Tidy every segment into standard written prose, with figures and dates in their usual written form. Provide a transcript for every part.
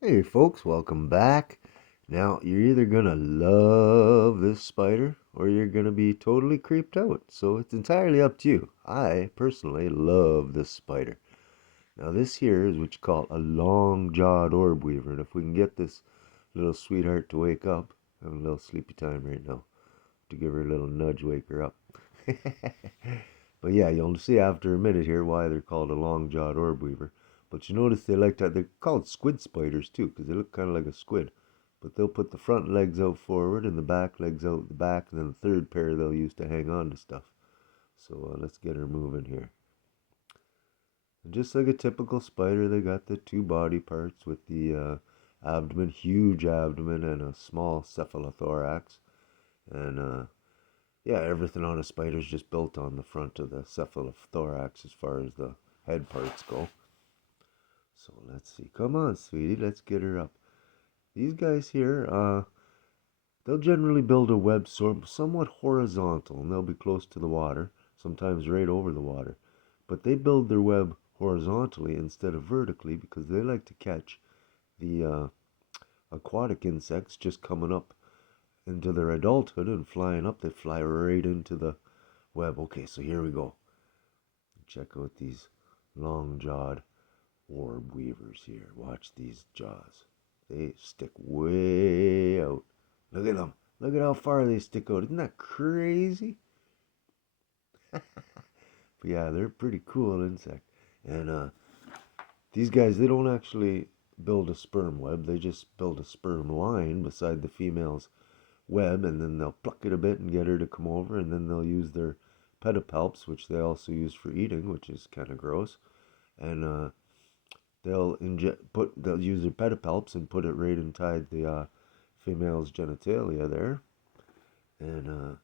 Hey folks, welcome back. Now, you're either gonna love this spider or you're gonna be totally creeped out. So it's entirely up to you. I personally love this spider. Now, this here is what you call a long-jawed orb weaver. And if we can get this little sweetheart to wake up, having a little sleepy time right now, to give her a little nudge, wake her up. But yeah, you'll see after a minute here why they're called a long-jawed orb weaver. But you notice they like to, they're called squid spiders too, because they look kind of like a squid. But they'll put the front legs out forward and the back legs out the back, and then the third pair they'll use to hang on to stuff. So let's get her moving here. And just like a typical spider, they got the two body parts with the abdomen, huge abdomen, and a small cephalothorax. And yeah, everything on a spider is just built on the front of the cephalothorax as far as the head parts go. So let's see. Come on, sweetie, let's get her up. These guys here, they'll generally build a web somewhat horizontal, and they'll be close to the water, sometimes right over the water. But they build their web horizontally instead of vertically because they like to catch the aquatic insects just coming up into their adulthood and flying up. They fly right into the web. Okay, so here we go. Check out these long-jawed orb weavers here. Watch these jaws. They stick way out. Look at them. Look at how far they stick out. Isn't that crazy? But yeah, they're a pretty cool insect. And these guys, they don't actually build a sperm web. They just build a sperm line beside the female's web, and then they'll pluck it a bit and get her to come over, and then they'll use their pedipalps, which they also use for eating, which is kind of gross. And they'll use their pedipalps and put it right inside the female's genitalia there, and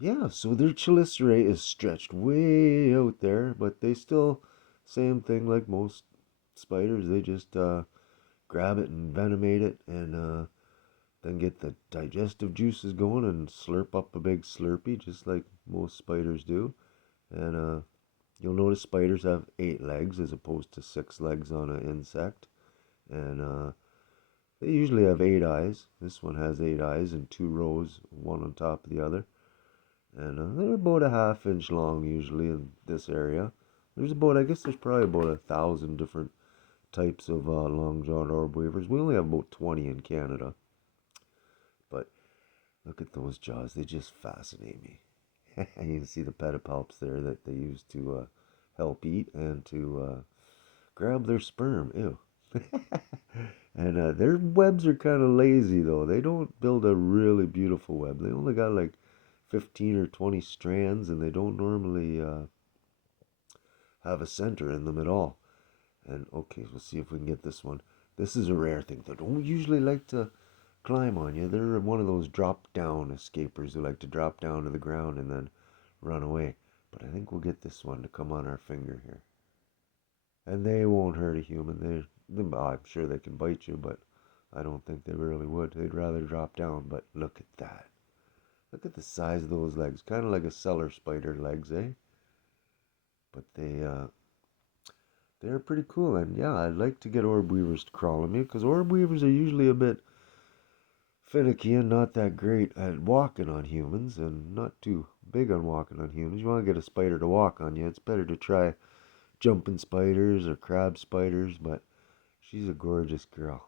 yeah, so their chelicerae is stretched way out there, but they still, same thing like most spiders, they just grab it and venomate it, and then get the digestive juices going and slurp up a big slurpee, just like most spiders do. And you'll notice spiders have 8 legs as opposed to 6 legs on an insect. And they usually have 8 eyes. This one has 8 eyes in 2 rows, one on top of the other. And they're about a half-inch long usually in this area. I guess there's probably about 1,000 different types of long-jawed orb weavers. We only have about 20 in Canada. But look at those jaws. They just fascinate me. And you can see the pedipalps there that they use to help eat and to grab their sperm. Ew. And their webs are kind of lazy though. They don't build a really beautiful web. They only got like 15 or 20 strands, and they don't normally have a center in them at all. And okay, we'll see if we can get this one. This is a rare thing. They don't usually like to climb on you. They're one of those drop down escapers who like to drop down to the ground and then run away. But I think we'll get this one to come on our finger here. And they won't hurt a human. I'm sure they can bite you, but I don't think they really would. They'd rather drop down. But look at that. Look at the size of those legs. Kind of like a cellar spider legs, eh? But they're pretty cool. And yeah, I'd like to get orb weavers to crawl on me because orb weavers are usually a bit finicky and not that great at walking on humans, and not too big on walking on humans. You want to get a spider to walk on you, it's better to try jumping spiders or crab spiders, but she's a gorgeous girl.